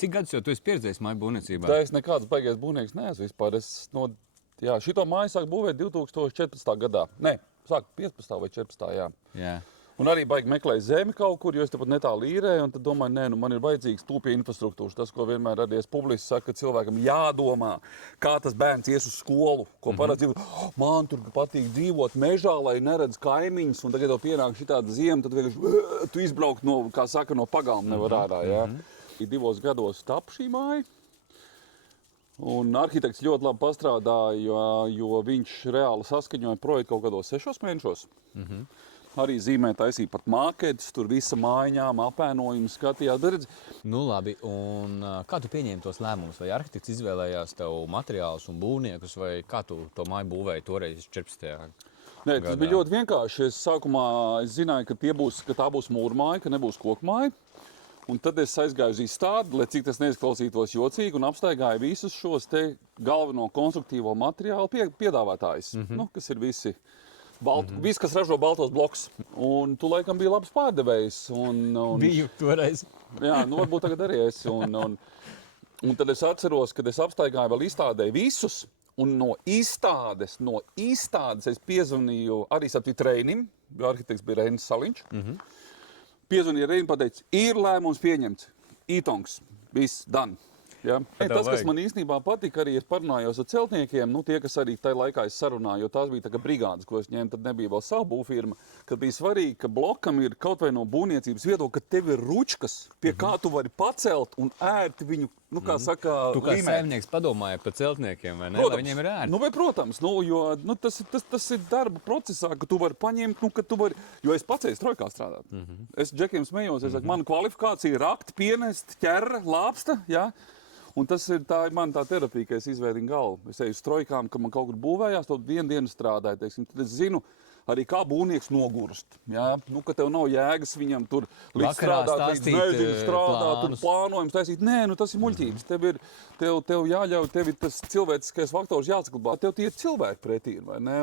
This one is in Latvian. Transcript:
cik gadus jau tu esi pieredzējis māju būvniecībā? Tā es nekāds baigais būvnieks neesmu vispār. Šito māju sāk būvēt 2014. gadā. Nē, sāk 15. vai 14. Jā. Un arī baigi meklēju zemi kaut kur, jo es tepat netālu īrēju, un tad domāju, nē, man ir vajadzīgs stūpja infrastruktūras. Tas, ko vienmēr arī es publiski saku, ka cilvēkam jādomā, kā tas bērns ies uz skolu, ko parasti dzīvo. Man tur patīk dzīvot mežā, lai neredz kaimiņus, un tagad jau pienāk šitāda ziema, tad vienkārši tu izbraukt no, kā saka, no pagalma nevar ārā, jā. 2 gados tapu šī māja. Un arhitekts ļoti labi pastrādāja, jo viņš reāli saskaņoja projektu kaut kādos 6 mēnešos. Arī zīmē taisīja pat māketes, tur visa mājām, apēnojumu skatījās. Bet, Nu labi, un kā tu pieņēmi tos lēmumus? Vai arhitekts izvēlējās tev materiālus un būvniekus, vai kā tu to māju būvēji toreiz 14. Nē, tas bija ļoti vienkārši. Sākumā es zināju, ka tā būs mūrmāja, ka nebūs kokmāja. Un tad es aizgāju uz izstādi, lai cik tas neizklausītos jocīgi, un apstaigāju visus šos te galveno konstruktīvo materiālu piedāvātājus, kas ir visi. Viss, kas ražo baltos blokus. Un tu laikam biji labs pārdevējs. Biju toreiz. Jā, varbūt tagad arī esi. Un tad es atceros, kad es apstaigāju vēl izstādē visus. Un no izstādes es piezvanīju arī Reinim, jo arhitekts bija Reinis Saliņš. Piezvanīju Reinim, pateicu, ir lēmums pieņemts. Ītongs, viss, done. Ja? Tas, kas man īstenībā patika, arī es parunājos ar celtniekiem, tie, kas arī tajā laikā es sarunāju, jo tās bija tā kā brigādes, ko es ņēmu, tad nebija vēl savu būvfirma, kad bija svarīgi, ka blokam ir kaut vai no būvniecības viedokļa, ka tev ir ručkas, pie kā tu vari pacelt un ērti viņu, kā saka, Tu kā limēt. saimnieks padomāji par celtniekiem, vai ne? Lai viņiem ir ērti. Protams, jo tas ir darba procesā, ka tu vari paņemt, jo es pats eju trojkā strādāt. Es džekiem smējos, es saku, mana kvalifikācija ir rakt, pienest, ķerra, lāpsta, jā. Un tā ir man tā terapija, ka es izveidinu galvu. Es eju uz trojkām, ka man kaut kur būvējās, tad vienu dienu strādāju, teiksim, tad es zinu arī kā būvnieks nogurst. Jā? Ka tev nav jēgas viņam tur līdz strādāt, tur plānojums taisīt. Nē, tas ir muļķības. Tev jāļauj, tev ir tas cilvēciskais faktors jāsaklabā. Tev tie cilvēki pretī, vai ne?